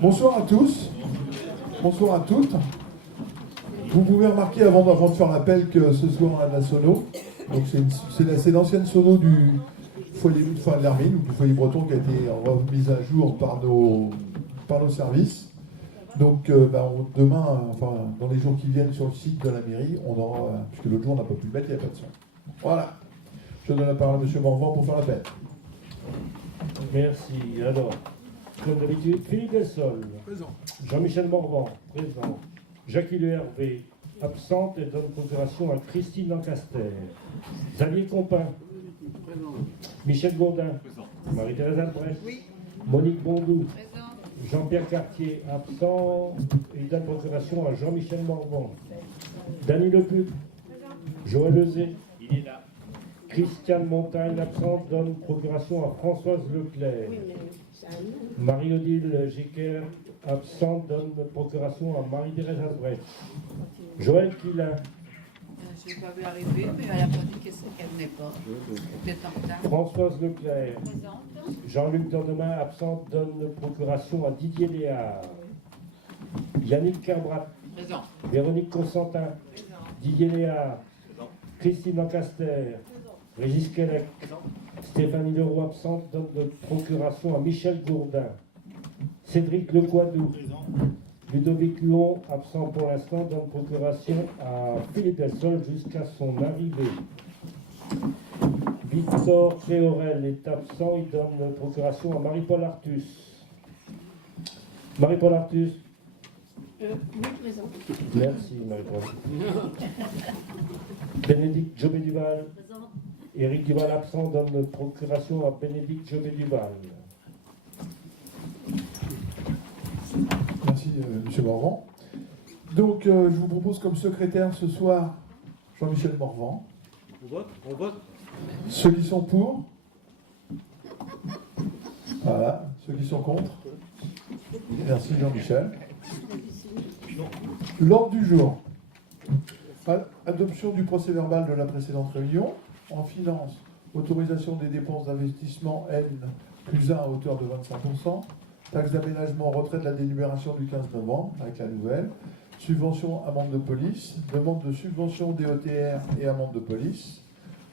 Bonsoir à tous, bonsoir à toutes. Vous pouvez remarquer avant de faire l'appel que ce soir on a de la sono. Donc c'est l'ancienne sono du foyer de l'Hermine, ou du foyer breton, qui a été remise à jour par nos services. Donc demain, dans les jours qui viennent sur le site de la mairie, on aura, puisque l'autre jour on n'a pas pu le mettre, il n'y a pas de son. Voilà. Je donne la parole à M. Morvan pour faire l'appel. Merci. Alors, comme d'habitude, Philippe Dessol. Présent. Jean-Michel Morvan, présent. Jackie Le Hervé, absente et donne procuration à Christine Lancaster. Xavier Compin. Présent. Michel Gourdin. Présent. Marie-Thérèse Albrecht. Oui. Monique Bondou. Présent. Jean-Pierre Cartier, absent. Et donne procuration à Jean-Michel Morvan. Dany Leput. Joël Lezé. Il est là. Christiane Montagne, absente, donne procuration à Françoise Leclerc. Oui, mais c'est un nom. Marie-Odile Géquer, absente, donne procuration à Marie-Thérèse Albrecht. Joël Quilin, Je n'ai pas vu arriver, mais elle a pas dit qu'est-ce qu'elle n'est pas. Peut-être en retard. Françoise Leclerc, Présente. Jean-Luc Dornemin, absente, donne procuration à Didier Léard. Yannick Kerbrat, Présent. Véronique Constantin, Didier Léard, Christine Lancaster, Régis Quellec, Stéphanie Leroux, absente, donne de procuration à Michel Gourdin. Cédric Lecoidou, Ludovic Huon, absent pour l'instant, donne procuration à Philippe Dessol jusqu'à son arrivée. Victor Théorel est absent, il donne procuration à Marie-Paul Artus. Marie-Paul Artus. Oui, présent. Merci Marie-Paul. Bénédicte Jobé-Duval. Présent. Éric Duval absent, donne procuration à Bénédicte Jobé-Duval. Merci, M. Morvan. Donc, je vous propose comme secrétaire ce soir Jean-Michel Morvan. On vote. Ceux qui sont pour. Voilà. Ceux qui sont contre. Merci, Jean-Michel. L'ordre du jour. Adoption du procès-verbal de la précédente réunion. En finance, autorisation des dépenses d'investissement N+1 à hauteur de 25%. Taxe d'aménagement, retrait de la délibération du 15 novembre, avec la nouvelle. Subvention, amende de police. Demande de subvention DOTR et amende de police.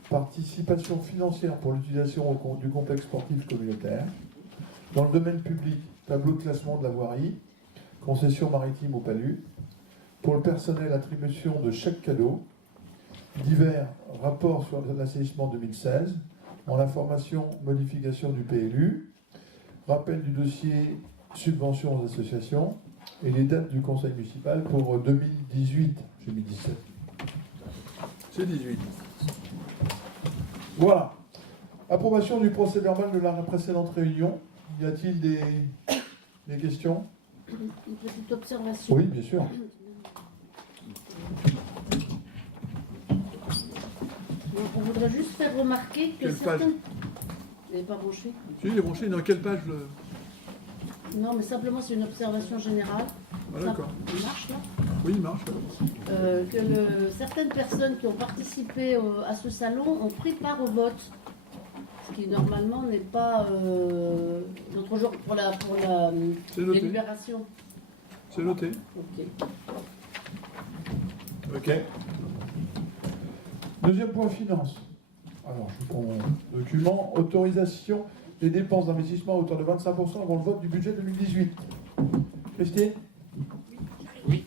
Participation financière pour l'utilisation du complexe sportif communautaire. Dans le domaine public, tableau de classement de la voirie. Concession maritime au Palu. Pour le personnel, attribution de chèques cadeaux. Divers, rapport sur l'assainissement 2016. En information, modification du PLU. Rappel du dossier subvention aux associations. Et les dates du conseil municipal pour 2018. J'ai mis 17. C'est 18. Voilà. Approbation du procès verbal de la précédente réunion. Y a-t-il des questions? Une petite observation. Oui, bien sûr. On voudrait juste faire remarquer que Quelle certains... page? Vous n'avez pas branché? Si, il est branché. Dans quelle page le... Non, mais simplement c'est une observation générale. Ah, d'accord. Ça marche là. Oui, il marche. Certaines personnes qui ont participé à ce salon ont pris part au vote. Ce qui normalement n'est pas l'autre jour pour la C'est noté. délibération. C'est noté. Ok. Ok. Deuxième point, finance. Alors, je prends mon document. Autorisation des dépenses d'investissement à hauteur de 25% avant le vote du budget 2018. Christine? Oui.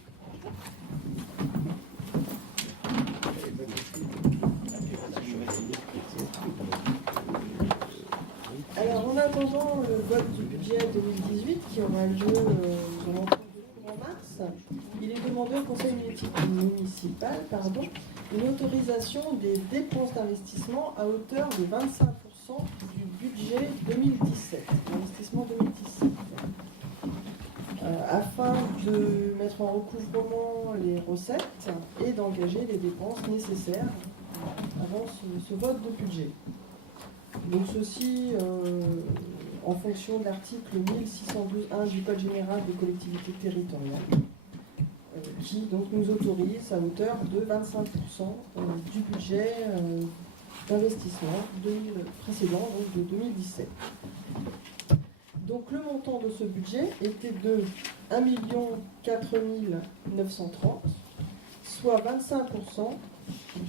Alors, en attendant le vote du budget 2018 qui aura lieu aux alentours de courant mars, il est demandé au conseil municipal une autorisation des dépenses d'investissement à hauteur de 25% du budget 2017, l'investissement 2017. Afin de mettre en recouvrement les recettes et d'engager les dépenses nécessaires avant ce vote de budget. Donc ceci en fonction de l'article 1612.1 du Code général des collectivités territoriales qui donc nous autorise à hauteur de 25% du budget d'investissement précédent, donc de 2017. Donc le montant de ce budget était de 1 4 930, soit 25%,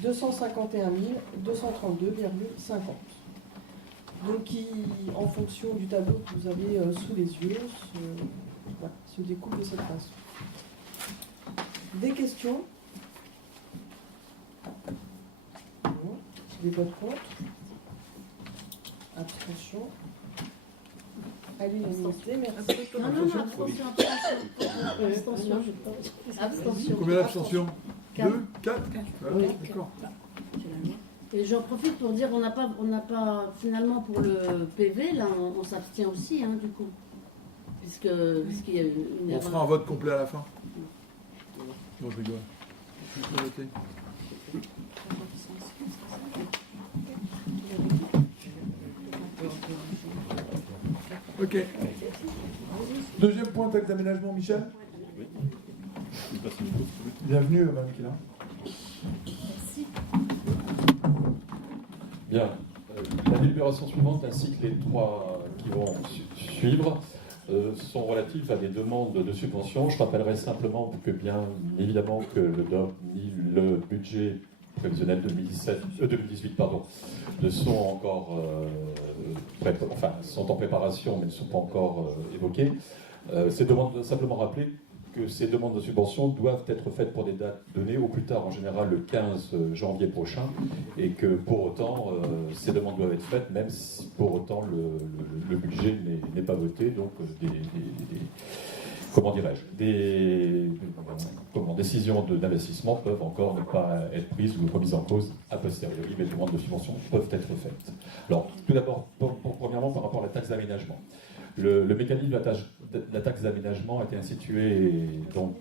251 232,50. Donc en fonction du tableau que vous avez sous les yeux, se découpe de cette façon. Des questions? Bon. Des votes contre? Abstention? À l'unanimité, merci. Non, abstention. Abstention. Combien d'abstentions? Quatre. 2, 4 Oui. D'accord. Et j'en profite pour dire, on n'a pas finalement pour le PV, là, on s'abstient aussi, hein, du coup. Puisqu'il y a une On fera un vote complet à la fin. Non, je rigole. Je suis noté. Ok. Deuxième point, taxe d'aménagement, Michel. Bienvenue, Mme Kila. Merci. Bien. La délibération suivante ainsi que les trois qui vont suivre sont relatives à des demandes de subventions. Je rappellerai simplement que bien évidemment que le budget prévisionnel 2018 ne sont encore sont en préparation mais ne sont pas encore évoqués. Simplement rappeler que ces demandes de subvention doivent être faites pour des dates données, au plus tard en général le 15 janvier prochain, et que pour autant ces demandes doivent être faites même si pour autant le budget n'est pas voté, donc des décisions d'investissement peuvent encore ne pas être prises ou remises en cause a posteriori, mais les demandes de subvention peuvent être faites. Alors, tout d'abord, premièrement, par rapport à la taxe d'aménagement. Le mécanisme de la taxe d'aménagement a été institué donc,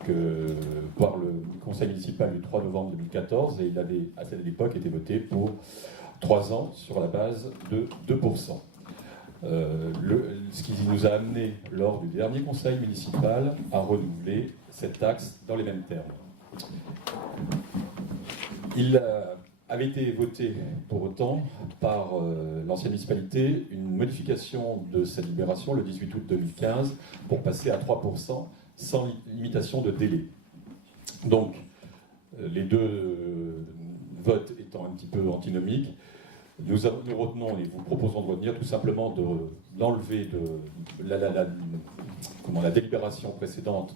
par le conseil municipal du 3 novembre 2014 et il avait, à cette époque, été voté pour 3 ans sur la base de 2%. Ce qui nous a amené, lors du dernier conseil municipal, à renouveler cette taxe dans les mêmes termes. Il avait été voté pour autant par l'ancienne municipalité une modification de cette libération le 18 août 2015 pour passer à 3% sans limitation de délai. Donc, les deux votes étant un petit peu antinomiques, nous retenons et vous proposons de retenir tout simplement d'enlever la délibération précédente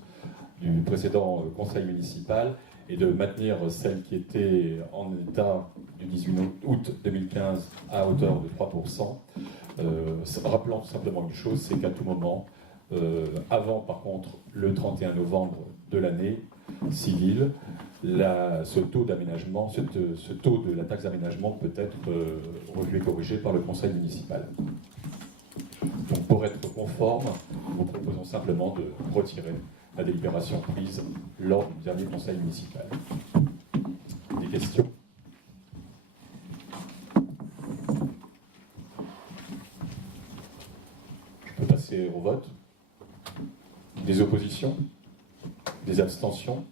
du précédent conseil municipal et de maintenir celle qui était en état du 18 août 2015 à hauteur de 3%. Rappelant tout simplement une chose, c'est qu'à tout moment, avant par contre le 31 novembre de l'année civile, ce taux d'aménagement, ce taux de la taxe d'aménagement peut être revu et corrigé par le conseil municipal. Donc pour être conforme, nous proposons simplement de retirer la délibération prise lors du dernier conseil municipal. Des questions? Je peux passer au vote. Des oppositions? Des abstentions?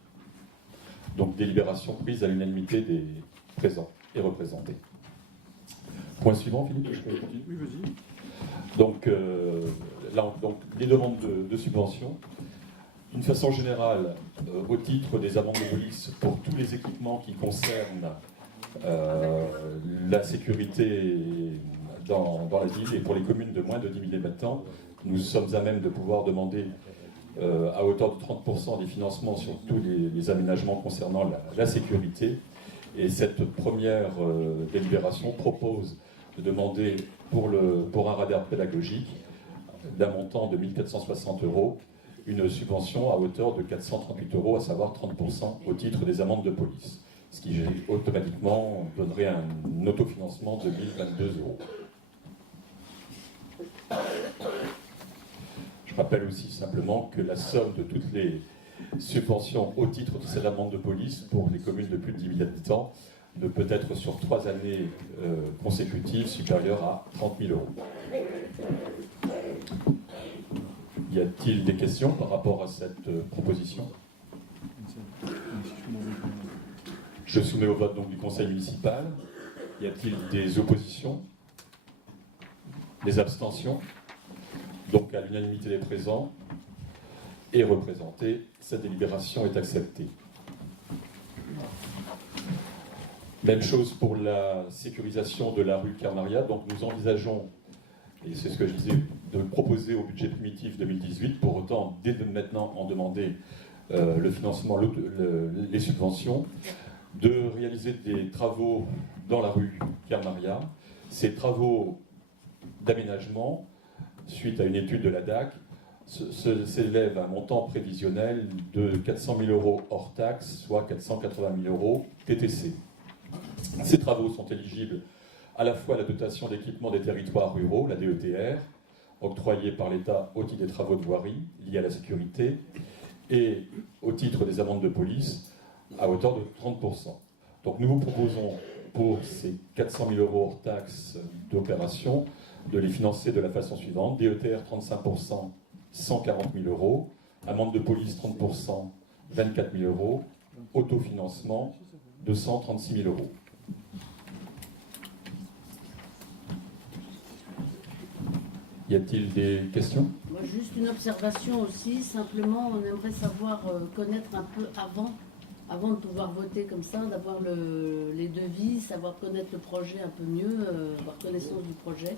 Donc délibération prise à l'unanimité des présents et représentés. Point suivant, Philippe, je peux continuer? Oui, vas-y. Donc, les demandes de subventions. D'une façon générale, au titre des amendes de police pour tous les équipements qui concernent la sécurité dans la ville et pour les communes de moins de 10 000 habitants, nous sommes à même de pouvoir demander à hauteur de 30% des financements sur tous les aménagements concernant la sécurité. Et cette première délibération propose de demander pour un radar pédagogique d'un montant de 1 460 € une subvention à hauteur de 438 €, à savoir 30% au titre des amendes de police, ce qui automatiquement donnerait un autofinancement de 1 022 €. Je rappelle aussi simplement que la somme de toutes les subventions au titre de ces amendes de police pour les communes de plus de 10 000 habitants ne peut être sur 3 années consécutives supérieure à 30 000 €. Y a-t-il des questions par rapport à cette proposition? Je soumets au vote donc du conseil municipal. Y a-t-il des oppositions? Des abstentions? Donc à l'unanimité des présents et représentés, cette délibération est acceptée. Même chose pour la sécurisation de la rue Carmaria. Donc nous envisageons, et c'est ce que je disais, de proposer au budget primitif 2018, pour autant dès maintenant en demander le financement, les subventions, de réaliser des travaux dans la rue Carmaria. Ces travaux d'aménagement, suite à une étude de la DAC, s'élèvent à un montant prévisionnel de 400 000 € hors taxe, soit 480 000 € TTC. Ces travaux sont éligibles à la fois à la dotation d'équipement des territoires ruraux, la DETR, octroyée par l'État au titre des travaux de voirie liés à la sécurité, et au titre des amendes de police à hauteur de 30%. Donc nous vous proposons pour ces 400 000 € hors taxe d'opération de les financer de la façon suivante: DETR 35%, 140 000 €, amende de police 30%, 24 000 €, autofinancement 236 000 €. Y a-t-il des questions? Moi, juste une observation aussi, simplement, on aimerait savoir, connaître un peu avant de pouvoir voter comme ça, d'avoir les devis, savoir connaître le projet un peu mieux, avoir connaissance du projet.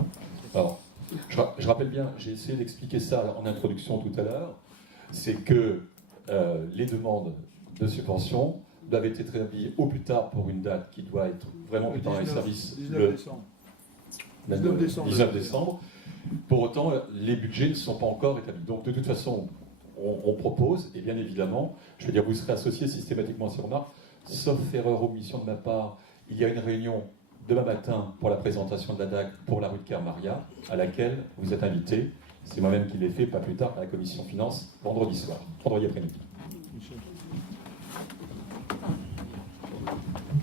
Alors, je rappelle bien, j'ai essayé d'expliquer ça en introduction tout à l'heure, c'est que les demandes de subvention doivent être établies au plus tard pour une date qui doit être vraiment plus tard dans les services 19 décembre. Pour autant, les budgets ne sont pas encore établis. Donc, de toute façon, on propose, et bien évidemment, je veux dire, vous serez associés systématiquement à ces remarques, sauf erreur ou omission de ma part, il y a une réunion demain matin pour la présentation de la DAC pour la rue de Carmaria, à laquelle vous êtes invités. C'est moi-même qui l'ai fait, pas plus tard, à la commission finances, vendredi après-midi.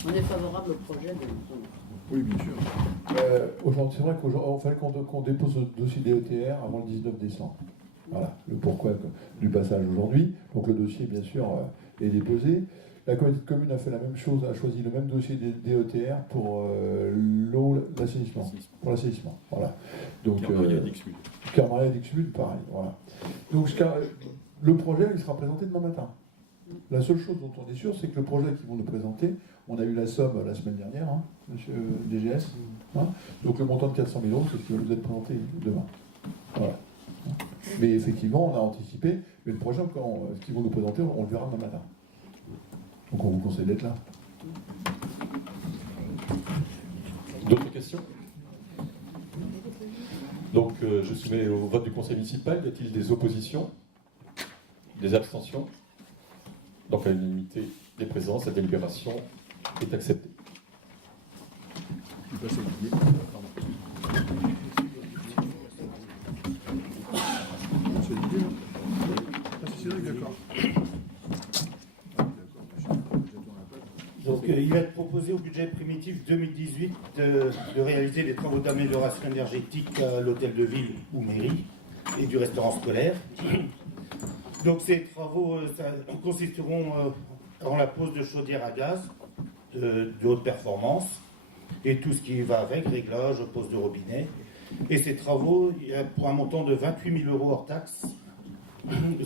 On est favorable au projet, bien entendu. Oui, bien sûr. Aujourd'hui, c'est vrai qu'il fallait qu'on dépose le dossier DETR avant le 19 décembre. Voilà le pourquoi du passage aujourd'hui. Donc le dossier, bien sûr, est déposé. La communauté de communes a fait la même chose, a choisi le même dossier DETR pour l'eau, l'assainissement. Pour l'assainissement, voilà. Donc Carmaria d'Ixmude, pareil. Voilà. Donc le projet, il sera présenté demain matin. La seule chose dont on est sûr, c'est que le projet qu'ils vont nous présenter, on a eu la somme la semaine dernière, hein, monsieur DGS. Hein, donc le montant de 400 000 €, c'est ce qui va nous être présenté demain. Voilà. Mais effectivement, on a anticipé, mais le projet, ce qu'ils vont nous présenter, on le verra demain matin. Donc on vous conseille d'être là. D'autres questions? Donc je soumets au vote du conseil municipal. Y a-t-il des oppositions? Des abstentions? Donc à l'unanimité des présents, cette délibération est acceptée. Donc il va être proposé au budget primitif 2018 de réaliser les travaux d'amélioration énergétique à l'hôtel de ville ou mairie et du restaurant scolaire. Donc ces travaux consisteront en la pose de chaudières à gaz de haute performance et tout ce qui va avec, réglage, pose de robinet. Et ces travaux, il y a pour un montant de 28 000 € hors taxe,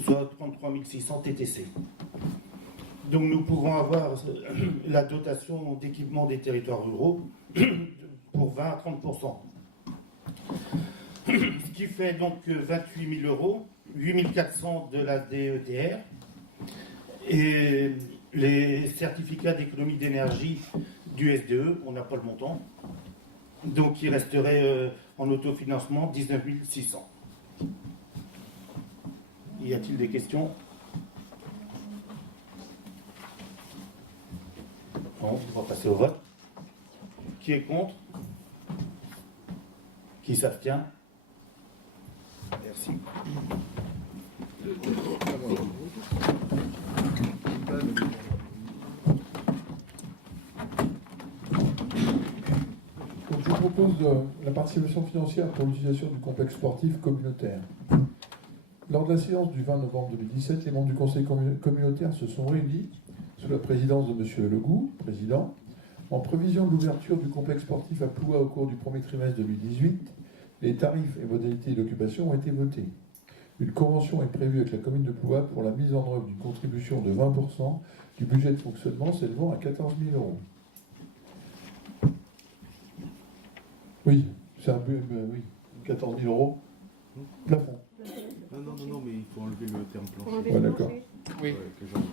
soit 33 600 TTC. Donc nous pourrons avoir la dotation d'équipement des territoires ruraux pour 20 à 30%. Ce qui fait donc 28 000 €, 8 400 de la DETR et les certificats d'économie d'énergie du SDE, on n'a pas le montant. Donc il resterait en autofinancement 19 600. Y a-t-il des questions? Non, on va passer au vote. Qui est contre? Qui s'abstient? Merci. Donc je vous propose la participation financière pour l'utilisation du complexe sportif communautaire. Lors de la séance du 20 novembre 2017, les membres du conseil communautaire se sont réunis sous la présidence de M. Legout, président, en prévision de l'ouverture du complexe sportif à Ploua au cours du premier trimestre 2018. Les tarifs et modalités d'occupation ont été votés. Une convention est prévue avec la commune de Plouha pour la mise en œuvre d'une contribution de 20% du budget de fonctionnement s'élevant à 14 000 euros. Oui, c'est un peu, oui, 14 000 euros plafond. Non, mais il faut enlever le terme plancher. Ouais, d'accord. Oui.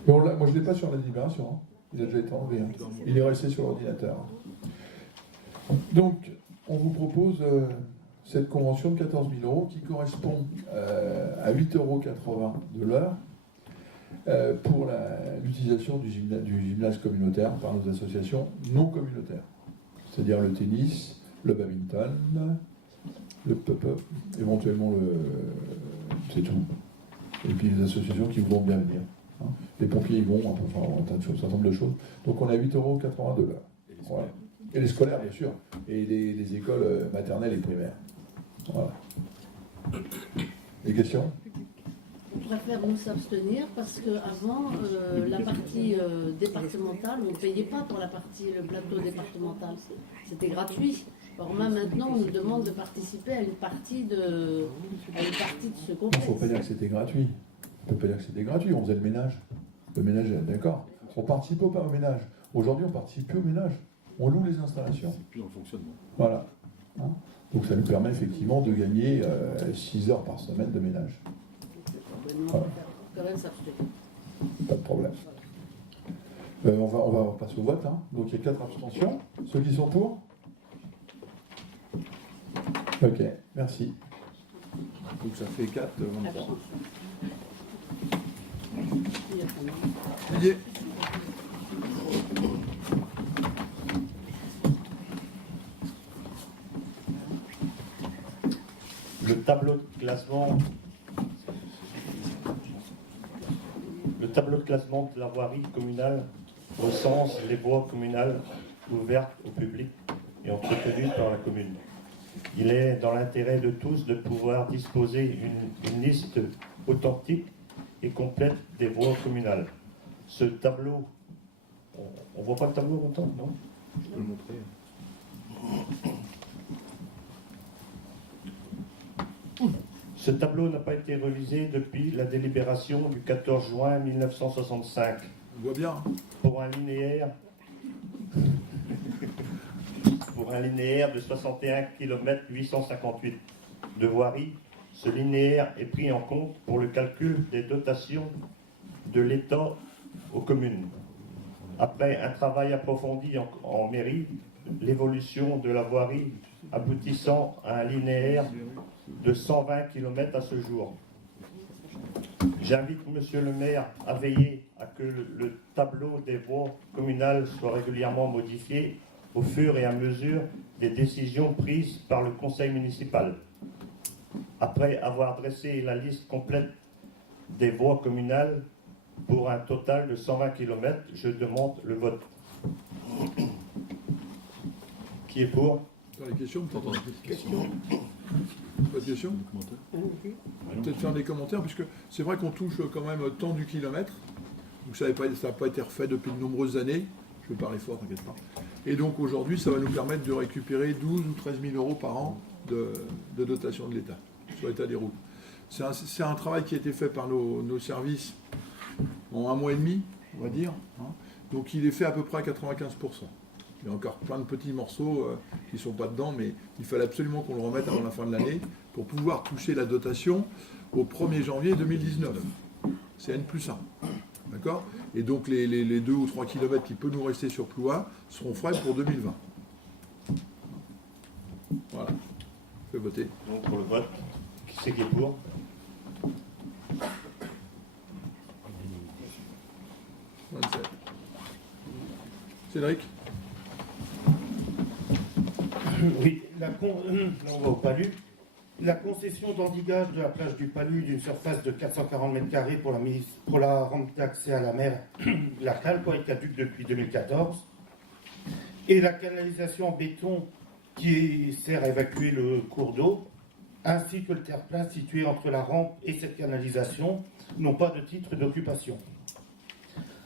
Mais moi, je ne l'ai pas sur la délibération. Hein. Il a déjà été enlevé. Hein. Il est resté sur l'ordinateur. Donc, on vous propose cette convention de 14 000 euros qui correspond à 8,80 € de l'heure pour l'utilisation du gymnase communautaire par nos associations non communautaires. C'est-à-dire le tennis, le badminton, le pop-up, éventuellement c'est tout. Et puis les associations qui voudront bien venir. Hein. Les pompiers y vont, enfin, un tas de choses, un certain nombre de choses. Donc on a 8,80 € de l'heure. Voilà. Et les scolaires, bien sûr. Et les écoles maternelles et primaires. Voilà. Les questions? On préfère nous s'abstenir parce qu'avant, la partie départementale, on ne payait pas pour la partie, le plateau départemental. C'était gratuit. Or maintenant, on nous demande de participer à une partie de ce Il complexe. ne faut pas dire que c'était gratuit. On ne peut pas dire que c'était gratuit. On faisait le ménage. Le ménage, d'accord. On participait pas au ménage. Aujourd'hui, on ne participe plus au ménage. On loue les installations. C'est plus dans le fonctionnement. Voilà. Hein, donc ça nous permet effectivement de gagner 6 heures par semaine de ménage. Voilà. Quand même s'abstenir. Pas de problème. On va passer au vote. Hein. Donc il y a 4 abstentions. Ceux qui sont pour? Ok, merci. Donc ça fait 4, 23. Didier. Le tableau de classement de la voirie communale recense les voies communales ouvertes au public et entretenues par la commune. Il est dans l'intérêt de tous de pouvoir disposer une liste authentique et complète des voies communales. Ce tableau, on voit pas le tableau longtemps, non? Je peux le montrer. Ce tableau n'a pas été révisé depuis la délibération du 14 juin 1965 On voit bien. pour un linéaire de 61 km 858 de voirie. Ce linéaire est pris en compte pour le calcul des dotations de l'État aux communes. Après un travail approfondi en mairie, l'évolution de la voirie aboutissant à un linéaire de 120 km à ce jour. J'invite Monsieur le maire à veiller à que le tableau des voies communales soit régulièrement modifié au fur et à mesure des décisions prises par le conseil municipal. Après avoir dressé la liste complète des voies communales pour un total de 120 km, je demande le vote. Qui est pour? Dans les questions, peut-être. Pas de questions? Peut-être faire des commentaires, puisque c'est vrai qu'on touche quand même tant du kilomètre. Donc ça n'a pas été refait depuis de nombreuses années. Je vais parler fort, t'inquiète pas. Et donc aujourd'hui, ça va nous permettre de récupérer 12 ou 13 000 euros par an de dotation de l'État sur l'état des routes. C'est un travail qui a été fait par nos services en 1 mois et demi, on va dire. Hein. Donc il est fait à peu près à 95%. Il y a encore plein de petits morceaux qui ne sont pas dedans, mais il fallait absolument qu'on le remette avant la fin de l'année pour pouvoir toucher la dotation au 1er janvier 2019. C'est N+1. D'accord? Et donc les 2 ou 3 km qui peuvent nous rester sur Plouha seront frais pour 2020. Voilà. Je vais voter. Donc pour le vote, qui c'est qui est pour? Cédric? Oui, on va au Palu. La concession d'endigage de la plage du Palu d'une surface de 440 m² pour la rampe d'accès à la mer, la calque, est caduque depuis 2014. Et la canalisation en béton qui sert à évacuer le cours d'eau, ainsi que le terre-plein situé entre la rampe et cette canalisation, n'ont pas de titre d'occupation.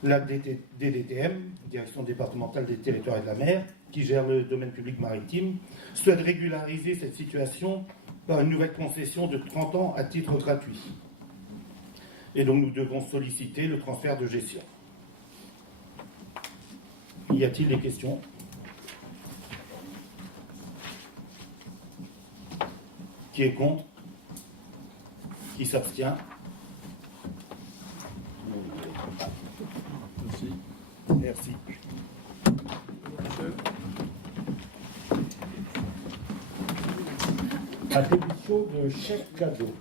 La DDTM, Direction départementale des territoires et de la mer, qui gère le domaine public maritime, souhaite régulariser cette situation par une nouvelle concession de 30 ans à titre gratuit. Et donc nous devons solliciter le transfert de gestion. Y a-t-il des questions? Qui est contre? Qui s'abstient? Merci. Merci. Michel. Attribution de chèques cadeaux.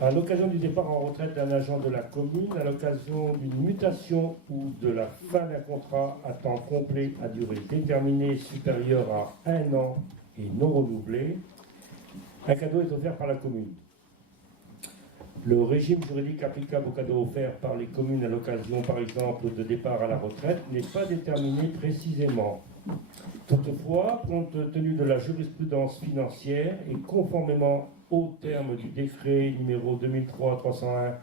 À l'occasion du départ en retraite d'un agent de la commune, à l'occasion d'une mutation ou de la fin d'un contrat à temps complet à durée déterminée supérieure à 1 an et non renouvelé, un cadeau est offert par la commune. Le régime juridique applicable aux cadeaux offerts par les communes à l'occasion, par exemple, de départ à la retraite n'est pas déterminé précisément. Toutefois, compte tenu de la jurisprudence financière et conformément au terme du décret numéro 2003-301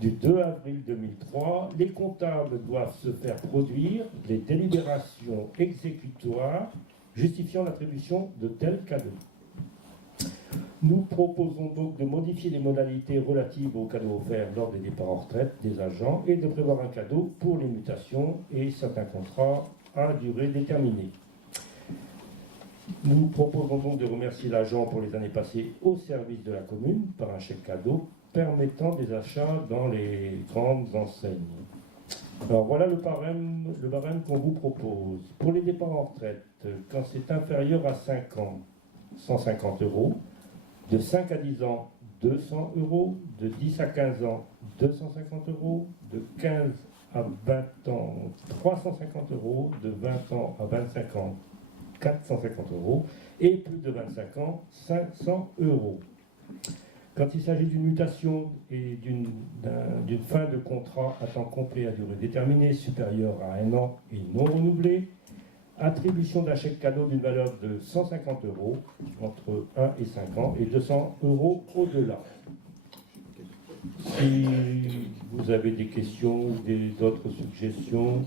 du 2 avril 2003, les comptables doivent se faire produire des délibérations exécutoires justifiant l'attribution de tels cadeaux. Nous proposons donc de modifier les modalités relatives aux cadeaux offerts lors des départs en retraite des agents et de prévoir un cadeau pour les mutations et certains contrats à durée déterminée. Nous proposons donc de remercier l'agent pour les années passées au service de la commune par un chèque cadeau permettant des achats dans les grandes enseignes. Alors voilà le barème qu'on vous propose. Pour les départs en retraite, quand c'est inférieur à 5 ans, 150 €, de 5 à 10 ans, 200 €, de 10 à 15 ans, 250 €, de 15 à 20 ans, 350 €, de 20 ans à 25 ans, 450 € et plus de 25 ans, 500 €. Quand il s'agit d'une mutation et d'une fin de contrat à temps complet à durée déterminée supérieure à 1 an et non renouvelé, attribution d'un chèque cadeau d'une valeur de 150 € entre 1 et 5 ans et 200 € au-delà. Si vous avez des questions ou des autres suggestions,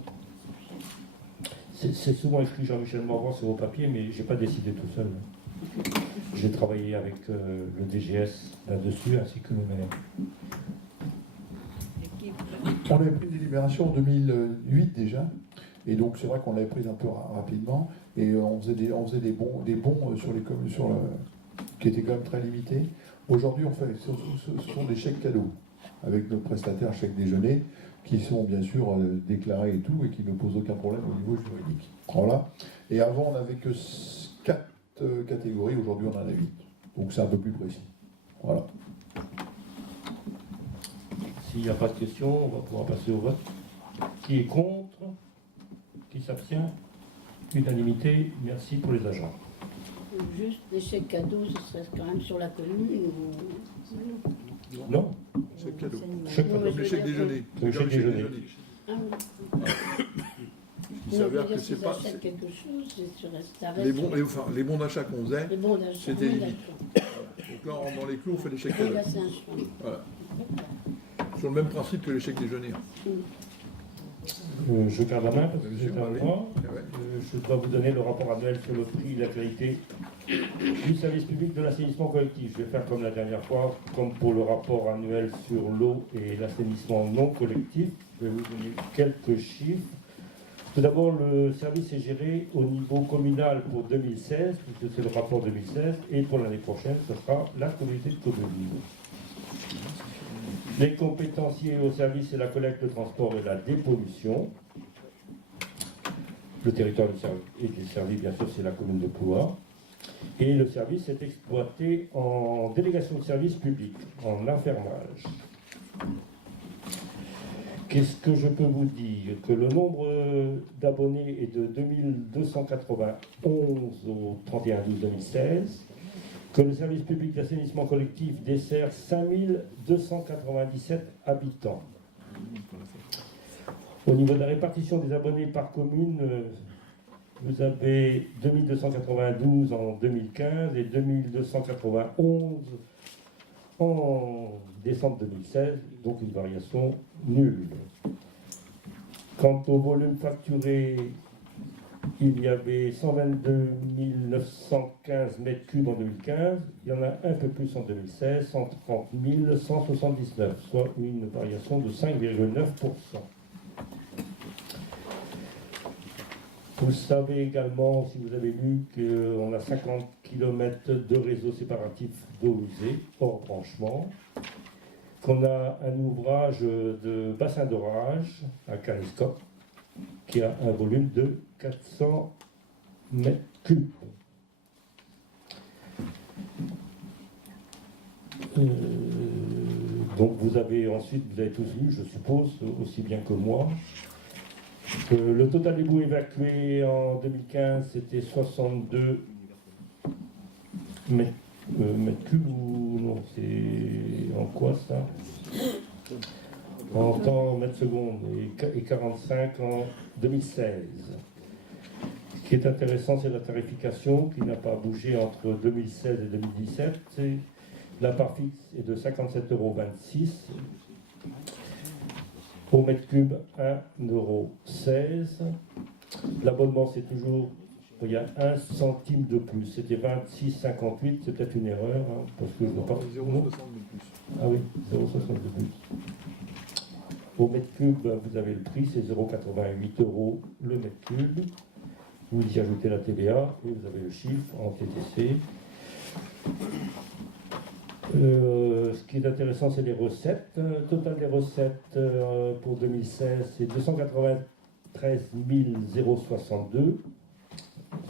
c'est souvent écrit Jean-Michel Morvan sur vos papiers, mais je n'ai pas décidé tout seul. J'ai travaillé avec le DGS là-dessus, ainsi que le maire. On avait pris une délibération en 2008 déjà, et donc c'est vrai qu'on l'avait prise un peu rapidement, et on faisait des bons sur les communes, qui étaient quand même très limités. Aujourd'hui, ce sont des chèques cadeaux, avec nos prestataires chèques déjeuner, qui sont bien sûr déclarés et tout, et qui ne posent aucun problème au niveau juridique. Voilà. Et avant, on n'avait que 4 catégories, aujourd'hui on en a 8. Donc c'est un peu plus précis. Voilà. S'il n'y a pas de questions, on va pouvoir passer au vote. Qui est contre? Qui s'abstient? Unanimité, merci pour les agents. Juste les chèques cadeaux, ce serait quand même sur la commune ou... Non? Chèque cadeau. Chèque cadeau. Comme les chèques déjeuner. Le chèque déjeuner. Ah Il s'avère que c'est pas. quelque chose, Les bons d'achat qu'on faisait, les bons d'achat, c'était oui, limite. d'accord. Donc là, dans les clous, on fait des chèques Oui, cadeaux. là, c'est un choix. Voilà. Sur le même principe que les chèques déjeuner. Je garde la main parce que Monsieur c'est à Marie. moi. Ouais. Je dois vous donner le rapport annuel sur le prix et la qualité du service public de l'assainissement collectif. Je vais faire comme la dernière fois, comme pour le rapport annuel sur l'eau et l'assainissement non collectif. Je vais vous donner quelques chiffres. Tout d'abord, le service est géré au niveau communal pour 2016, puisque c'est le rapport 2016, et pour l'année prochaine, ce sera la communauté de communes. Les compétences liées au service, c'est la collecte, le transport et la dépollution. Le territoire est desservi, bien sûr, c'est la commune de Ploie. Et le service est exploité en délégation de service public, en affermage. Qu'est-ce que je peux vous dire? Que le nombre d'abonnés est de 2291 au 31/12/2016. Que le service public d'assainissement collectif dessert 5297 habitants. Au niveau de la répartition des abonnés par commune, vous avez 2292 en 2015 et 2291 en décembre 2016, donc une variation nulle. Quant au volume facturé il y avait 122 915 mètres cubes en 2015, il y en a un peu plus en 2016, 130 179, soit une variation de 5,9%. Vous savez également, si vous avez lu, qu'on a 50 km de réseau séparatif d'eau usée, hors branchement, qu'on a un ouvrage de bassin d'orage à Caniscope, qui a un volume de 400 mètres cubes. Donc vous avez ensuite, vous avez tous lu, je suppose, aussi bien que moi, le total des boues évacués en 2015, c'était 62 mètres cubes ou non, c'est en quoi ça? En temps mètres secondes et 45 en 2016. Ce qui est intéressant, c'est la tarification qui n'a pas bougé entre 2016 et 2017. La part fixe est de 57,26 € au mètre cube, 1,16 €. L'abonnement, c'est toujours, il y a 1 centime de plus. C'était 26,58 €, c'est peut-être une erreur, hein, parce que je ne pas. 0,60 de plus. Ah oui, 0,60 de plus. Au mètre cube, vous avez le prix, c'est 0,88 € le mètre cube. Vous y ajoutez la TVA et vous avez le chiffre en TTC. Ce qui est intéressant, c'est les recettes. Le total des recettes pour 2016, c'est 293 062,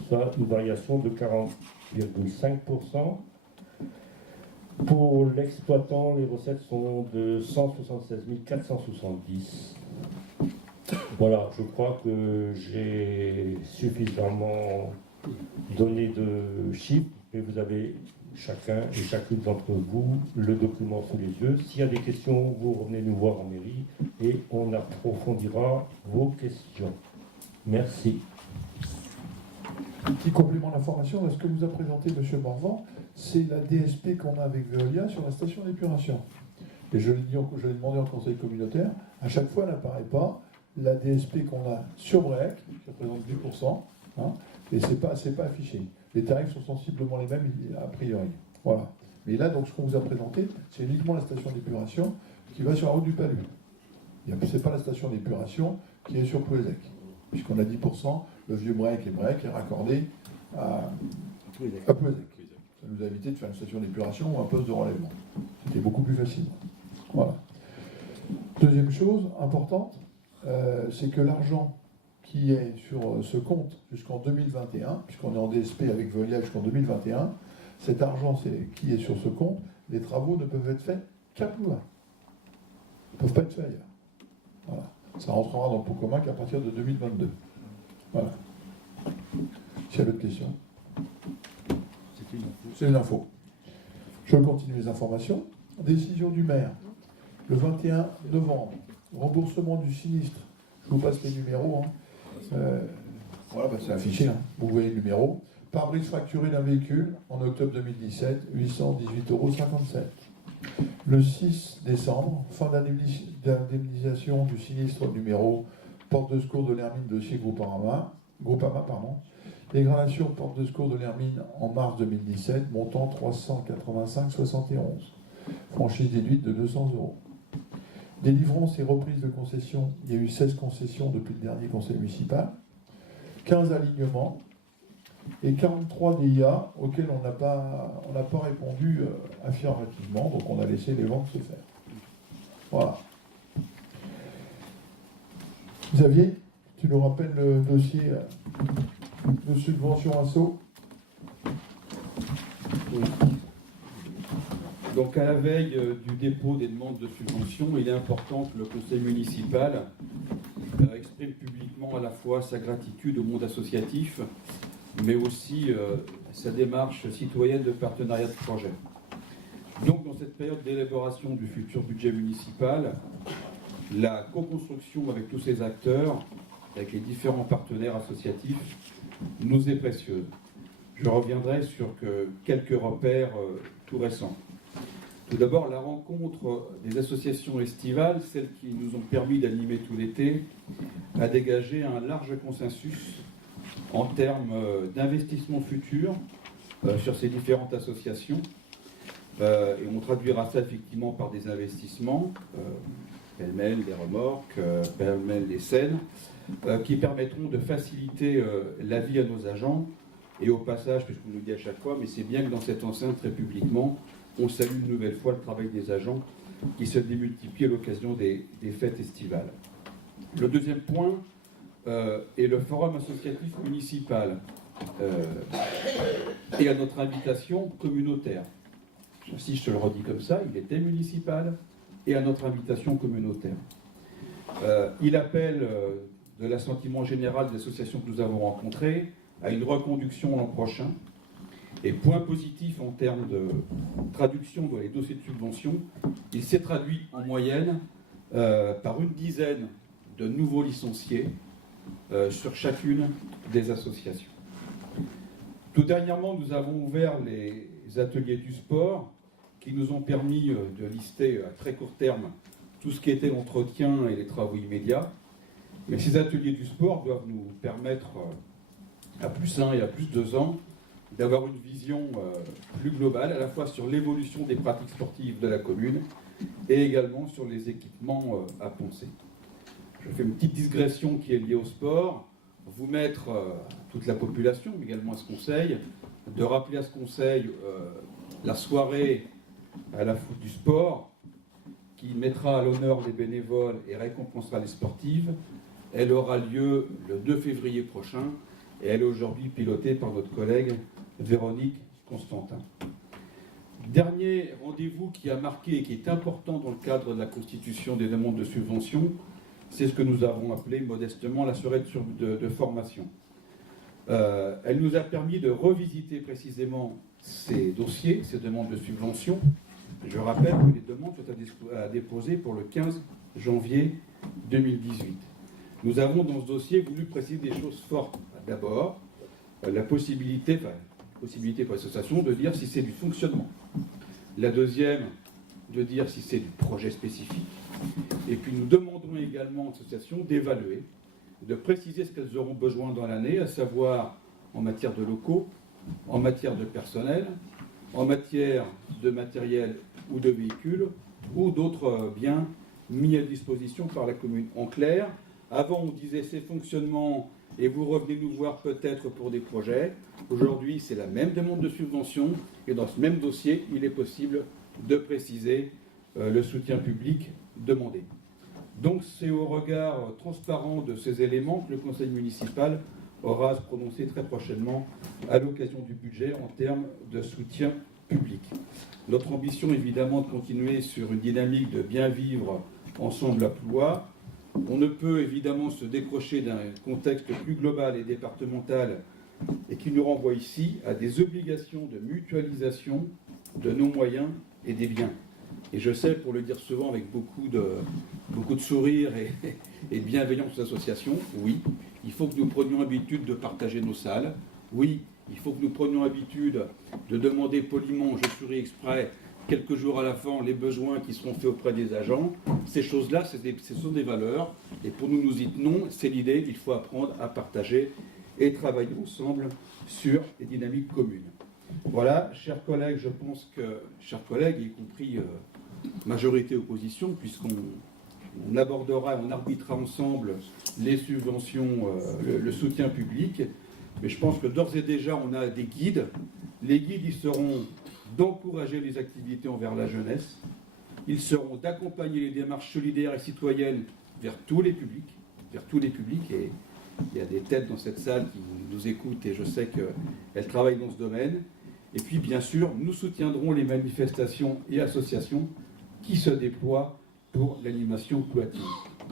soit une variation de 40,5%. Pour l'exploitant, les recettes sont de 176 470. Voilà, je crois que j'ai suffisamment donné de chiffres, et vous avez chacun et chacune d'entre vous le document sous les yeux. S'il y a des questions, vous revenez nous voir en mairie et on approfondira vos questions. Merci. Un petit complément d'information, ce que nous a présenté M. Morvan, c'est la DSP qu'on a avec Veolia sur la station d'épuration. Et je l'ai demandé en conseil communautaire, à chaque fois, elle n'apparaît pas. La DSP qu'on a sur Brec, qui représente 10%, hein, et c'est pas affiché. Les tarifs sont sensiblement les mêmes, a priori. Voilà. Mais là, donc, ce qu'on vous a présenté, c'est uniquement la station d'épuration qui va sur la route du Palu. Ce n'est pas la station d'épuration qui est sur Pouezec, puisqu'on a 10%, le vieux Brec est raccordé à Pouezec. Ça nous a évité de faire une station d'épuration ou un poste de relèvement. C'était beaucoup plus facile. Voilà. Deuxième chose importante, c'est que l'argent qui est sur ce compte jusqu'en 2021, puisqu'on est en DSP avec Veolia jusqu'en 2021, cet argent qui est sur ce compte, les travaux ne peuvent être faits qu'à Plouvin. Ils ne peuvent pas être faits ailleurs. Voilà. Ça rentrera dans le pot commun qu'à partir de 2022. Voilà. S'il y a d'autres questions. C'est une info. Je continue les informations. Décision du maire. Le 21 novembre, remboursement du sinistre. Je vous passe les numéros. Hein. Voilà, c'est affiché. Hein. Vous voyez le numéro. Pare-brise fracturé d'un véhicule en octobre 2017, 818,57 €. Le 6 décembre, fin d'indemnisation du sinistre numéro porte de secours de l'Hermine de chez Groupama. Dégradation porte de secours de l'Hermine en mars 2017, montant 385,71 €. Franchise déduite de 200 €. Délivrance et reprise de concessions. Il y a eu 16 concessions depuis le dernier conseil municipal. 15 alignements. Et 43 DIA auxquels on n'a pas répondu affirmativement, donc on a laissé les ventes se faire. Voilà. Xavier, tu nous rappelles le dossier de subvention ASSO? Oui. Donc à la veille du dépôt des demandes de subvention, il est important que le conseil municipal exprime publiquement à la fois sa gratitude au monde associatif, mais aussi sa démarche citoyenne de partenariat de projet. Donc dans cette période d'élaboration du futur budget municipal, la co-construction avec tous ces acteurs, avec les différents partenaires associatifs, nous est précieuse. Je reviendrai sur quelques repères tout récents. Tout d'abord, la rencontre des associations estivales, celles qui nous ont permis d'animer tout l'été, a dégagé un large consensus en termes d'investissement futur sur ces différentes associations. Et on traduira ça effectivement par des investissements, pêle-mêle des remorques, pêle-mêle des scènes, qui permettront de faciliter la vie à nos agents. Et au passage, puisqu'on nous le dit à chaque fois, mais c'est bien que dans cette enceinte, très publiquement, on salue une nouvelle fois le travail des agents qui se démultiplient à l'occasion des fêtes estivales. Le deuxième point est le forum associatif municipal et à notre invitation communautaire. Si je te le redis comme ça, il était municipal et à notre invitation communautaire. Il appelle de l'assentiment général des associations que nous avons rencontrées à une reconduction l'an prochain. Et point positif en termes de traduction dans les dossiers de subvention, il s'est traduit en moyenne par une dizaine de nouveaux licenciés sur chacune des associations. Tout dernièrement, nous avons ouvert les ateliers du sport qui nous ont permis de lister à très court terme tout ce qui était l'entretien et les travaux immédiats. Mais ces ateliers du sport doivent nous permettre, à plus 1 et à plus 2 ans, d'avoir une vision plus globale, à la fois sur l'évolution des pratiques sportives de la commune et également sur les équipements à penser. Je fais une petite digression qui est liée au sport, vous mettre toute la population, mais également à ce conseil, de rappeler à ce conseil la soirée à la foot du sport, qui mettra à l'honneur les bénévoles et récompensera les sportives. Elle aura lieu le 2 février prochain et elle est aujourd'hui pilotée par notre collègue Véronique Constantin. Dernier rendez-vous qui a marqué et qui est important dans le cadre de la constitution des demandes de subvention, c'est ce que nous avons appelé modestement la soirée de formation. Elle nous a permis de revisiter précisément ces dossiers, ces demandes de subvention. Je rappelle que les demandes sont à déposer pour le 15 janvier 2018. Nous avons dans ce dossier voulu préciser des choses fortes. D'abord, la possibilité pour l'association de dire si c'est du fonctionnement. La deuxième, de dire si c'est du projet spécifique. Et puis nous demandons également aux associations d'évaluer, de préciser ce qu'elles auront besoin dans l'année, à savoir en matière de locaux, en matière de personnel, en matière de matériel ou de véhicules, ou d'autres biens mis à disposition par la commune. En clair, avant on disait c'est fonctionnement et vous revenez nous voir peut-être pour des projets. Aujourd'hui, c'est la même demande de subvention et dans ce même dossier, il est possible de préciser le soutien public demandé. Donc c'est au regard transparent de ces éléments que le conseil municipal aura à se prononcer très prochainement à l'occasion du budget en termes de soutien public. Notre ambition évidemment de continuer sur une dynamique de bien vivre ensemble à Ploie. On ne peut évidemment se décrocher d'un contexte plus global et départemental et qui nous renvoie ici à des obligations de mutualisation de nos moyens et des biens. Et je sais, pour le dire souvent avec beaucoup de sourire et de bienveillance aux associations, oui, il faut que nous prenions l'habitude de partager nos salles. Oui, il faut que nous prenions l'habitude de demander poliment, je souris exprès, quelques jours à l'avant, les besoins qui seront faits auprès des agents. Ces choses-là, ce sont des valeurs. Et pour nous, nous y tenons. C'est l'idée. Il faut apprendre à partager et travailler ensemble sur les dynamiques communes. Voilà, chers collègues, je pense que, chers collègues, y compris majorité opposition, puisqu'on abordera, on arbitrera ensemble les subventions, le soutien public. Mais je pense que d'ores et déjà, on a des guides. Les guides, ils seront d'encourager les activités envers la jeunesse. Ils seront d'accompagner les démarches solidaires et citoyennes vers tous les publics. Et il y a des têtes dans cette salle qui nous écoutent et je sais qu'elles travaillent dans ce domaine. Et puis, bien sûr, nous soutiendrons les manifestations et associations qui se déploient pour l'animation ploitique.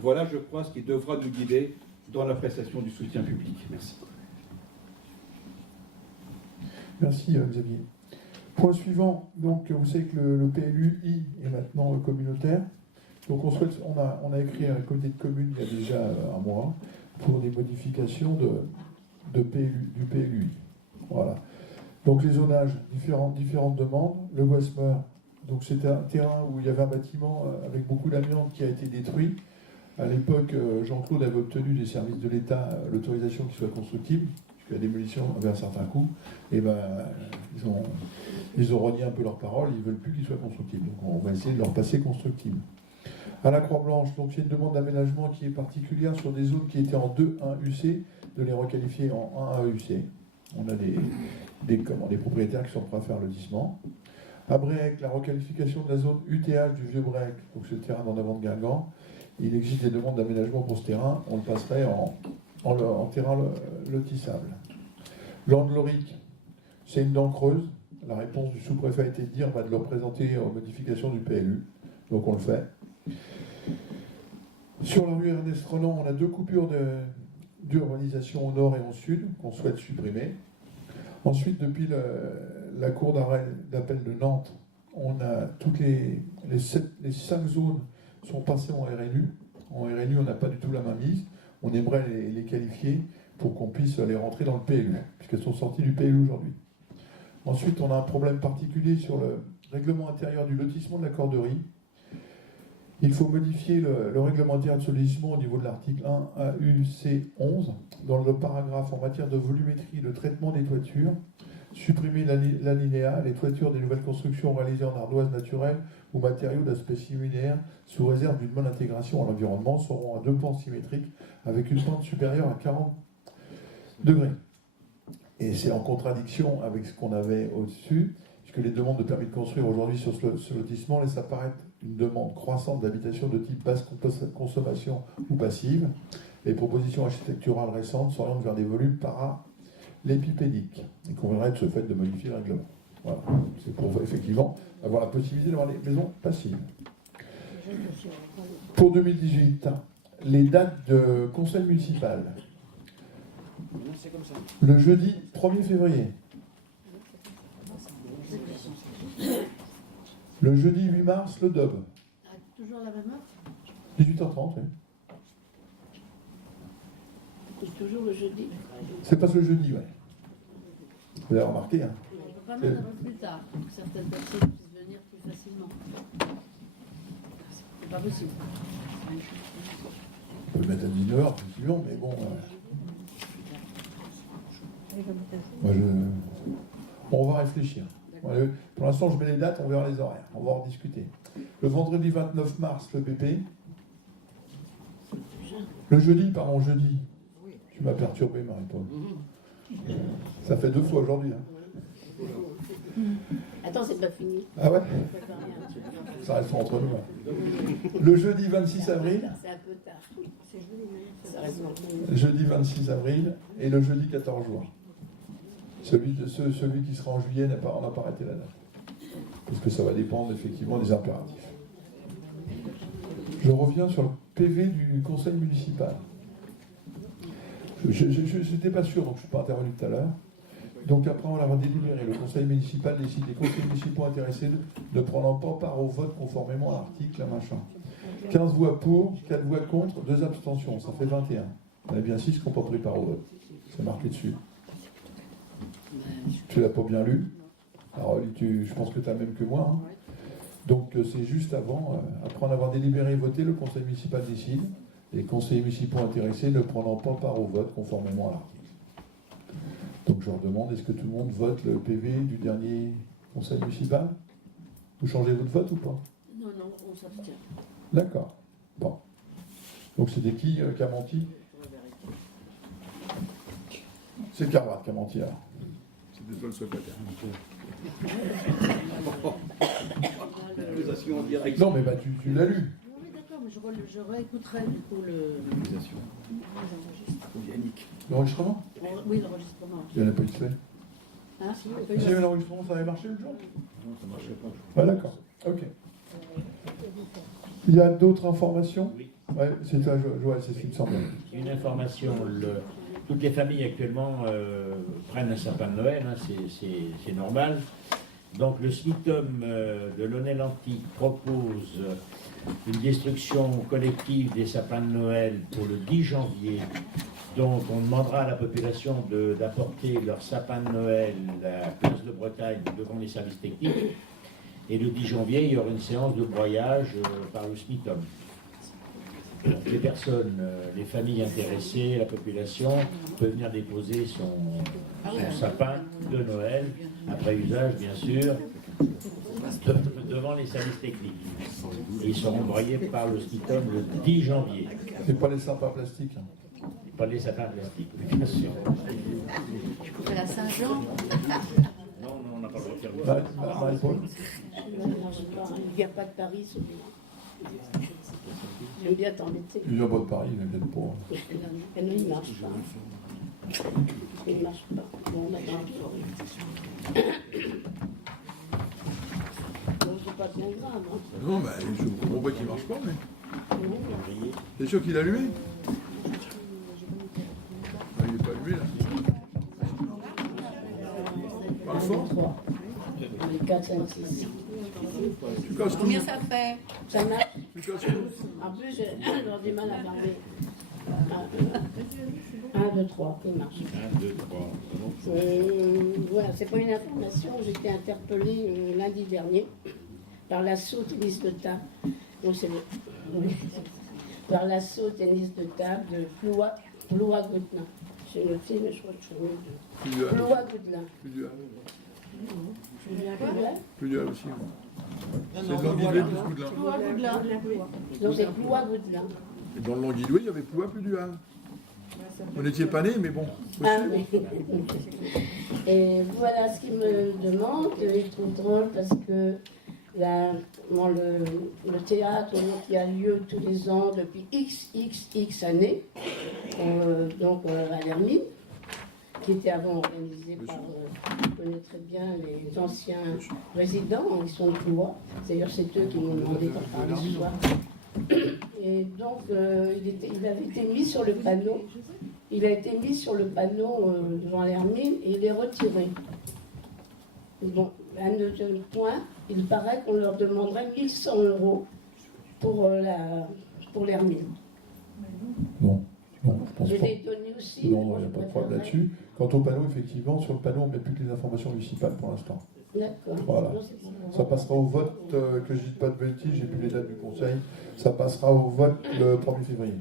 Voilà, je crois, ce qui devra nous guider dans la prestation du soutien public. Merci. Merci Xavier. Point suivant, donc vous savez que le PLUI est maintenant communautaire. Donc on a écrit un comité de communes il y a déjà un mois pour des modifications du PLUI. Voilà. Donc les zonages, différentes demandes. Le Westmer, donc c'était un terrain où il y avait un bâtiment avec beaucoup d'amiante qui a été détruit. À l'époque, Jean-Claude avait obtenu des services de l'État l'autorisation qu'il soit constructible. puisque la démolition avait un certain coût, et ben, ils ont renié un peu leurs paroles, ils ne veulent plus qu'ils soient constructibles. Donc on va essayer de leur passer constructibles. À la Croix-Blanche, donc c'est une demande d'aménagement qui est particulière sur des zones qui étaient en 2-1 UC, de les requalifier en 1A UC. On a des propriétaires qui sont prêts à faire lotissement. À Bréhec, la requalification de la zone UTH du Vieux-Bréhec, donc c'est le terrain d'en avant de Guingamp. Il existe des demandes d'aménagement pour ce terrain, on le passerait en terrain lotissable. Lande-Loric, c'est une dent creuse. La réponse du sous-préfet a été de dire de le représenter aux modifications du PLU, donc on le fait. Sur la rue Ernest Renan, on a 2 coupures d'urbanisation au nord et au sud qu'on souhaite supprimer. Ensuite, depuis la cour d'appel de Nantes, on a toutes les 5 zones sont passées en RNU. En RNU, on n'a pas du tout la main mise. On aimerait les qualifier pour qu'on puisse les rentrer dans le PLU, puisqu'elles sont sorties du PLU aujourd'hui. Ensuite, on a un problème particulier sur le règlement intérieur du lotissement de la Corderie. Il faut modifier le règlement intérieur de ce lotissement au niveau de l'article 1 AUC 11, dans le paragraphe en matière de volumétrie et de traitement des toitures. Supprimer l'alinéa, les toitures des nouvelles constructions réalisées en ardoise naturelle ou matériaux d'aspect similaire, sous réserve d'une bonne intégration à l'environnement, seront à 2 pans symétriques avec une pente supérieure à 40 degrés. Et c'est en contradiction avec ce qu'on avait au-dessus, puisque les demandes de permis de construire aujourd'hui sur ce lotissement laissent apparaître une demande croissante d'habitation de type basse consommation ou passive. Les propositions architecturales récentes s'orientent vers des volumes parallépipédiques. Il conviendrait de ce fait de modifier le règlement. Voilà. C'est pour effectivement avoir la possibilité d'avoir des maisons passives. Pour 2018, les dates de conseil municipal. Le jeudi 1er février. Le jeudi 8 mars, le DOB. Toujours la même heure? 18h30, oui. C'est toujours le jeudi? C'est pas le jeudi, ouais. Vous l'avez remarqué, hein. On ne peut pas mettre un peu plus tard, pour que certaines personnes puissent venir plus facilement. C'est pas possible. On peut le mettre à 19h, effectivement, mais bon. On va réfléchir. Pour l'instant, je mets les dates, on verra les horaires. On va en discuter. Le vendredi 29 mars, le BP. Le jeudi. Tu m'as perturbé, Marie-Paul. Ça fait 2 fois aujourd'hui. Hein. Attends, c'est pas fini. Ah ouais? Ça reste entre nous. Hein. Le jeudi 26 avril. C'est un peu tard. Jeudi 26 avril et le jeudi 14 juin. Celui qui sera en juillet, on n'a pas arrêté la date. Parce que ça va dépendre effectivement des impératifs. Je reviens sur le PV du conseil municipal. Je n'étais pas sûr, donc je ne suis pas intervenu tout à l'heure. Donc après on l'aura délibéré, le conseil municipal décide des conseils municipaux intéressés ne prenant pas part au vote conformément à l'article, machin. 15 voix pour, 4 voix contre, 2 abstentions, ça fait 21. Il y en a bien 6 qui n'ont pas pris part au vote. C'est marqué dessus. Tu l'as pas bien lu. Alors je pense que tu as même que moi. Hein. Donc c'est juste avant, après en avoir délibéré et voté, le conseil municipal décide. Les conseillers municipaux intéressés ne prenant pas part au vote conformément à l'article. Donc je leur demande, est-ce que tout le monde vote le PV du dernier conseil municipal? Vous changez votre vote ou pas? Non, on s'abstient. D'accord. Bon. Donc c'était qui qui a menti? C'est Carvat qui a menti alors. C'était toi le secrétaire. Non mais tu l'as lu. Oui, d'accord, mais je réécouterai du coup L'enregistrement? Oui, l'enregistrement. Il n'y en a pas eu de fait. Hein? Si j'avais l'enregistrement, ça avait marché le jour? Non, ça ne marchait pas. Ah d'accord, ok. Il y a d'autres informations? Oui. Ouais, c'est toi, Joël, c'est ce qui me semble. Une information, toutes les familles actuellement prennent un sapin de Noël, hein, c'est normal. Donc le SMITOM de Launay-Lanty propose une destruction collective des sapins de Noël pour le 10 janvier. Donc on demandera à la population d'apporter leur sapin de Noël à la place de Bretagne devant les services techniques. Et le 10 janvier, il y aura une séance de broyage par le SMITOM. Donc les personnes, les familles intéressées, la population peut venir déposer son sapin de Noël, après usage bien sûr, devant les services techniques. Et ils seront broyés par le SMITOM le 10 janvier. Et pas les sapins plastiques. Pas les sapins plastiques, bien sûr. C'est la Saint-Jean. Non, on n'a pas le droit de faire Marie-Paul. Il n'y a pas de Paris, celui-là. J'aime bien t'embêter. Il vient pas de Paris, il vient de pour. Et non, il ne marche pas. Il ne marche pas. Bon, on a dans bon, c'est pas bien grave. Hein. Non, mais je comprends pas qu'il marche pas, mais. Non. T'es sûr qu'il est allumé? Ah, il est pas allumé là. Parle fort. 4, 5, 6. Tu casses tout. Combien ça fait? Ça marche. Tu casses tout. En plus, j'ai du mal à parler. 1, 2, 3, il marche. 1, 2, 3. Voilà, c'est pas une information. J'ai été interpellée lundi dernier par l'assaut tennis de table. Donc, c'est par l'assaut tennis de table de Ploua-Goudelin. J'ai noté, mais je crois que je suis mieux de Ploua-Goudelin. Plus du Plus Plus aussi. C'est le Languidoué plus Goudelin. donc c'est Ploua-Goudelin. Et dans le Languidoué, il y avait Ploua plus du Havre. On n'était pas nés, mais bon. Ah, mais... Et voilà ce qu'ils me demandent. Ils trouvent drôle parce que le théâtre qui a lieu tous les ans depuis x années, donc à l'Hermine, qui était avant organisé par, je connais très bien les anciens résidents, ils sont de Ploua. D'ailleurs, c'est eux qui m'ont demandé d'en parler ce soir. Et donc, il avait été mis sur le panneau. Il a été mis sur le panneau devant l'Hermine et il est retiré. Bon, à notre point, il paraît qu'on leur demanderait 1100 € pour l'Hermine. Non, je pense Je pas. l'ai donné aussi. Non, il n'y a pas de problème là-dessus. Quant au panneau, effectivement, sur le panneau, on ne met plus que les informations municipales pour l'instant. D'accord. Voilà. Ça passera au vote, que je ne dis pas de bêtises, j'ai plus les dates du conseil, ça passera au vote le 1er février.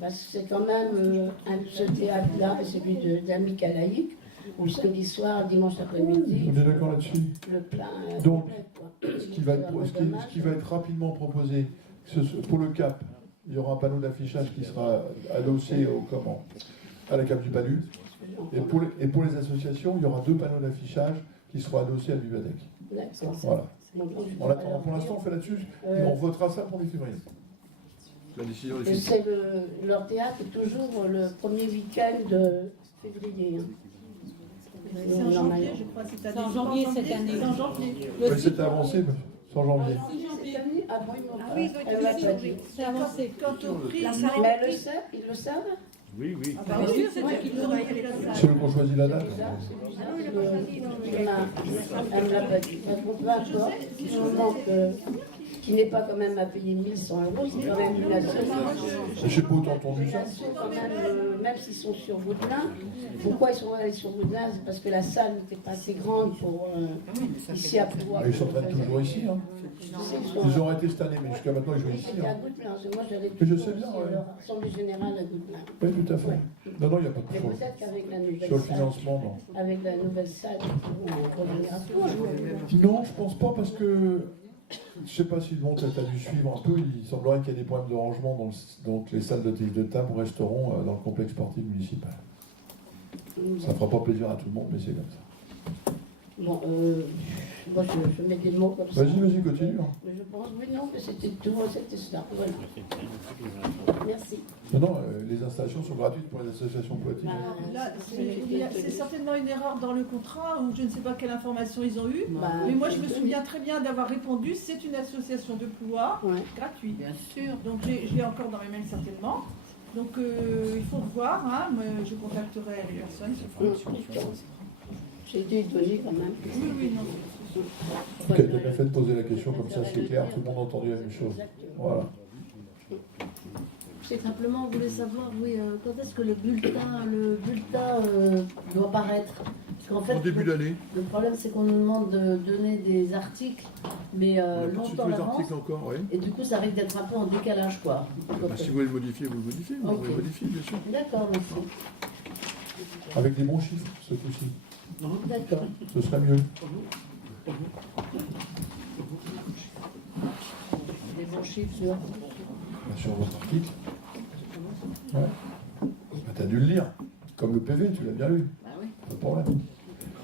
Parce que c'est quand même ce théâtre-là, celui d'Ami Calaïque, où le samedi soir, dimanche après-midi, On est d'accord là-dessus. le plein. Donc, complet, quoi. ce qui va être rapidement proposé, pour le CAP, il y aura un panneau d'affichage qui sera adossé à la CAP du Palu. Et pour les associations, il y aura 2 panneaux d'affichage qui seront adossés à Bubadec. D'accord. Voilà. Bon, On attend, pour l'instant, on fait là-dessus et on votera ça pour le 1er février. La décision Et définitive. c'est leur théâtre est toujours le premier week-end de février. Hein. C'est en janvier, je crois. C'est en janvier cette année. C'est en janvier. Oui, c'était avancé, c'est en janvier. Ah bon, ils m'ont Ah oui, pas- elle m'a pas dit. C'est avancé. Quant au prix, Mais elle le sait, ils le savent. Oui, oui. Ah bah oui, c'est eux qui l'ont fait. C'est eux qui ont choisi la date. Elle me l'a pas dit. Mais bon, peu importe, du moment qu'il n'est pas quand même à payer 1100 €, c'est quand même une association. Je sais pas autant entendu ça. Quand même s'ils sont sur Goudelin, pourquoi ils sont allés sur Goudelin? C'est parce que la salle n'était pas assez grande pour ici à pouvoir. Ils s'entraînent toujours ici. Hein. Ils ont arrêté cette année, mais jusqu'à maintenant ils jouent ici. C'était à Hein. Goudelin, moi j'allais Mais je toujours sais bien, aussi ouais. à leur assemblée générale à Goudelin. Oui, tout à fait. Non, il n'y a pas de Mais faute. peut-être qu'avec la nouvelle Sur le salle, financement, non. avec la nouvelle salle, ils vont revenir à Tours. Non, je pense pas parce que je ne sais pas si le monde a dû suivre un peu. Il semblerait qu'il y ait des problèmes de rangement dans les salles de tennis de table ou restaurants dans le complexe sportif municipal. Ça ne fera pas plaisir à tout le monde, mais c'est comme ça. Bon, moi je mets des mots comme ça. Vas-y, continue. Hein. Mais je pense, oui, non, que c'était tout, c'était cela. Voilà. Merci. Non, les installations sont gratuites pour les associations poitiers. Là, c'est certainement une erreur dans le contrat ou je ne sais pas quelle information ils ont eue. Bah, Mais moi, je me souviens très bien d'avoir répondu c'est une association de Ploua, Ouais. gratuite. bien sûr. Donc, je l'ai encore dans mes mails certainement. Donc, il faut voir. Hein, mais je contacterai les personnes. J'ai été étonnée quand même. Oui, oui, non. Ok, tu as bien fait de poser la question, comme ça c'est clair, tout le monde a entendu la même chose. Voilà. C'est simplement, on voulait savoir, oui, quand est-ce que le bulletin doit paraître? Parce qu'en fait, En début d'année. le problème, c'est qu'on nous demande de donner des articles mais On n'a pas reçu longtemps tous les d'avance. articles encore, oui. Et du coup, ça risque d'être un peu en décalage, quoi. Bah, si vous voulez le modifier, vous le modifiez. Vous Ok. le modifiez, bien sûr. D'accord, merci. Avec des bons chiffres, ce coup-ci. D'accord. Ce serait mieux. Des bons chiffres sur. Sur votre article. Ouais. Bah, t'as dû le lire. Comme le PV, tu l'as bien lu. Bah oui. Pas de problème.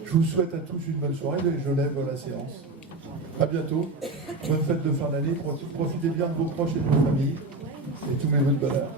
Je vous souhaite à tous une bonne soirée et je lève la séance. À bientôt. Bonne fête de fin d'année. Profitez bien de vos proches et de vos familles. Et tous mes vœux de bonheur.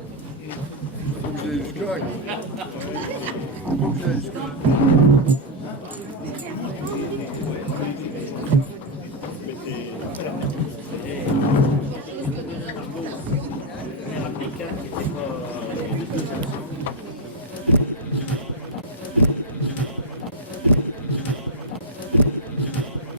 Faut que j'aille jusque-là. Faut que j'aille jusque-là.